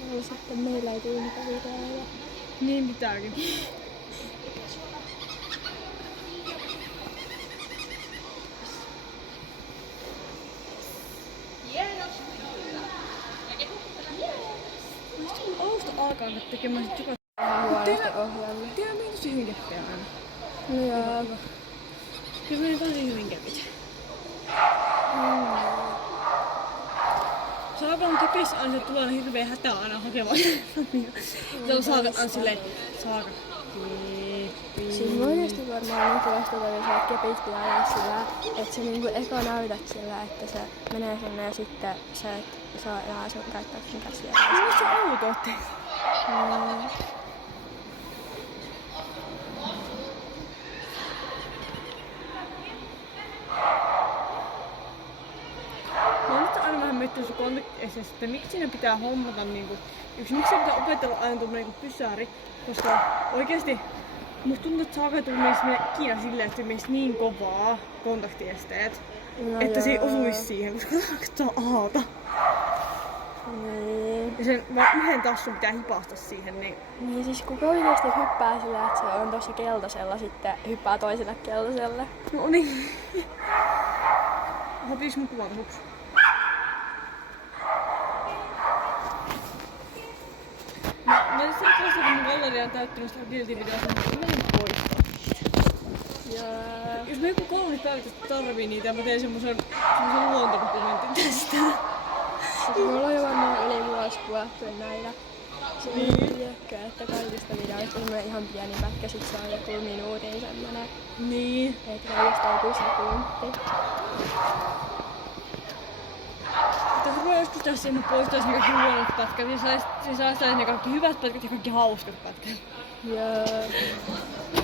vierailla, sitten meillä ei tule niitä vierailla. Niin pitääkin. Alusta alkaa tekemään sit joka... Huolesta ohjaamme. Tiedä, meni tosi hyvin käppiä aina. No joo. Ja meni tosi hyvin käpit. Saakan kepis aina se tulee hirveen hätää aina hakemaan. Se on Saaka aina silleen, Saaka keppi. Siinä oikeesti varmaan nyt vastata, jos sä kepit pitää ajaa sillä, että sä niinku eka näytät sillä, että se menee sinne ja sitten sä et saa enää sun käyttää sun käsiä. Mielestäni se on outoa tehdä. Mä oon nyt aina vähän miettinyt sun kontekstissa, että miksi siinä pitää hommata niinku... Miksi siinä pitää opetella aina tuommoinen niinku pysäri, koska oikeesti musta tuntuu, että Saaka ei tullut mennä ikinä silleen, että se menisi niin kovaa kontaktiesteet, No että se ei joo. osuisi siihen, koska se on aata. Niin. Ja sen vaan yhden tassun pitää hipasta siihen, niin... Niin siis kun oikeesti hyppää sillä, että se on tossa keltaisella, sitten hyppää toiselle keltaiselle. No niin. Sopiis mun kuvata hups? Mä siis sellaista, kun mun galleria on täyttynyt sitä guilty-videosta, niin mä en poista. Ja... Jos mä joku kaunis päivittäistä tarvii niitä ja mä teen semmosen luontodokumentin tästä. Siis mulla on jo varmaan yli vuosi kuvattu näillä. Niin. Tiedätkö, että kaikista videoista semmonen ihan pieni pätkä, sit se on joku minuutin semmonen. Niin. Eikä kaikista joku sekunti. Tässä voi joskus tehdä siihen, että poistaisi ne kaikki huonot pätkät ja sais ne kaikki hyvät pätkät ja kaikki hauskat pätkät. Joo.